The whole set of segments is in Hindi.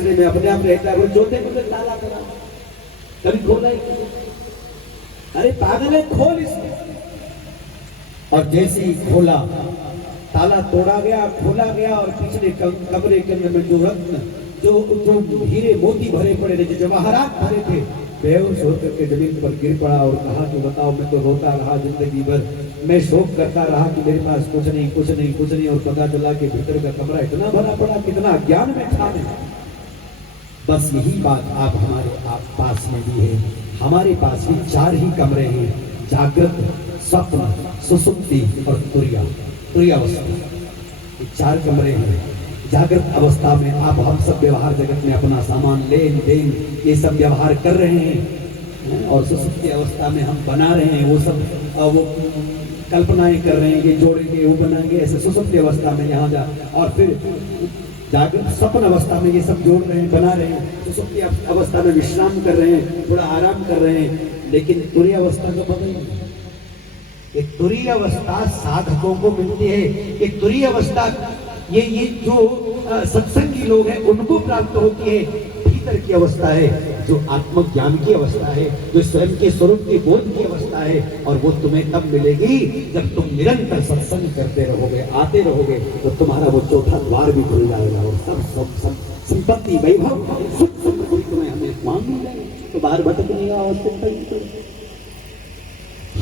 तीसरे में अपने आप रहता है, वो चौथे में ताला करा, कभी खोला ही नहीं। अरे पागल है, खोल इसमें। और जैसे ही खोला, ताला तोड़ा गया, खोला गया, और पिछले कमरे के अंदर में जो रत्न, जो हीरे मोती भरे पड़े थे, जो जवाहरात भरे थे, बेहोश होकर के जमीन पर गिर पड़ा और कहा कि बताओ, मैं तो रोता रहा जिंदगी भर, मैं शोक करता रहा कि मेरे पास कुछ नहीं, कुछ नहीं, कुछ नहीं, और पता चला कि भीतर का कमरा इतना भरा पड़ा, कितना अज्ञान में था मैं। बस यही बात आप पास में भी है। हमारे पास भी 4 ही कमरे हैं, जागृत, स्वप्न, सुसुप्ति और तुरीयावस्था। ये 4 कमरे हैं। जागृत अवस्था में आप हम सब व्यवहार जगत में अपना सामान, लेन देन, ये सब व्यवहार कर रहे हैं, और सुसुप्ति अवस्था में हम बना रहे हैं, वो सब वो कल्पनाएं कर रहे हैं कि जोड़ेंगे, वो बनाएंगे, ऐसे सुसुप्ति अवस्था में यहाँ जा, और फिर जागृत स्वप्न अवस्था में ये सब जोड़ रहे हैं, बना रहे हैं, सुसुप्ति अवस्था में विश्राम कर रहे हैं, थोड़ा आराम कर रहे हैं। लेकिन तुरीय अवस्था तो पता ही नहीं। एक तुरीय अवस्था साधकों को मिलती है। एक तुरीय अवस्था ये जो सत्संगी लोग हैं उनको प्राप्त होती है। भीतर की अवस्था है जो आत्मज्ञान की अवस्था है, जो स्वयं के स्वरूप के बोध की अवस्था है, और वो तुम्हें तब मिलेगी जब तुम निरंतर सत्संग करते रहोगे, आते रहोगे, तो तुम्हारा वो चौथा द्वार भी खुल जाएगा, और सब संपत्ति, वैभव, सुख तुम्हें हमें मांग मिल जाएगी, तो बाहर भटकने और चिंता ही करो।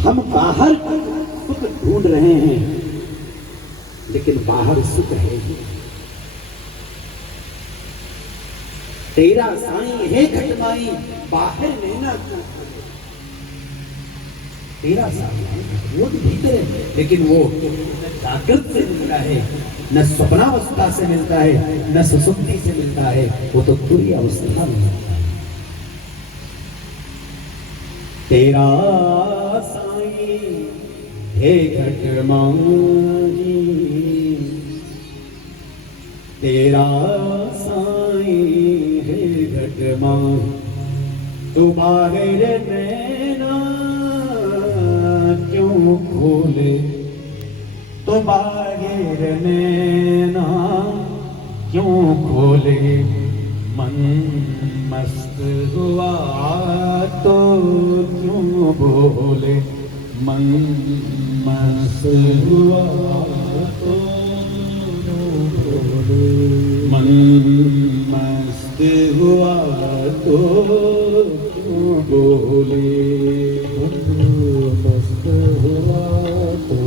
हम बाहर सुख ढूंढ रहे हैं, लेकिन बाहर सुख है ही। तेरा साईं है खटमाई, बाहर नैना तेरा साईं है, वो तो भीतर है, लेकिन वो जागृत से मिलता है, न स्वप्नावस्था से मिलता है, न सुसुप्ति से मिलता है, वो तो तुरीय अवस्था में मिलता है। तेरा साईं है खटमाई, तेरा साईं है घटमाई, तू बाहर नैना क्यों खोले, तो बाहर नैना क्यों खोले, मन मस्त हुआ तो क्यों बोले, मन मस्त हुआ तो मन मस्त हुआ तो क्यों बोले, मस्त हुआ तो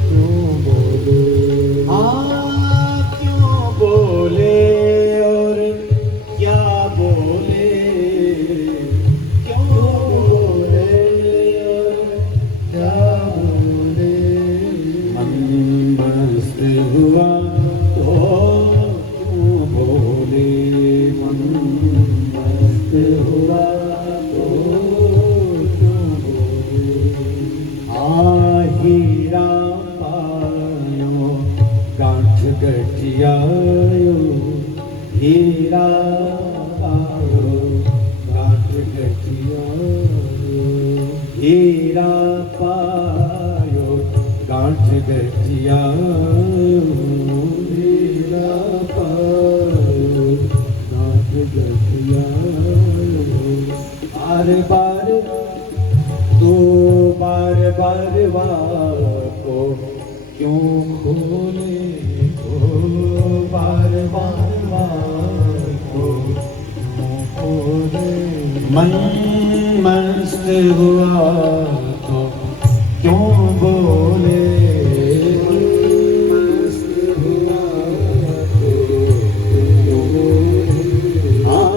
क्यों बोले, क्यों बोले और क्या बोले, क्यों बोले और क्या बोले, मन मस्त हुआ गठियायो, हीरा पायो गांठ गठियायो, हीरा पायो गांठ गठियायो, हीरा पायो गांठ गठियायो। बार बार दो बार को क्यों खोले, बार को क्यों खोले, मन मस्त हुआ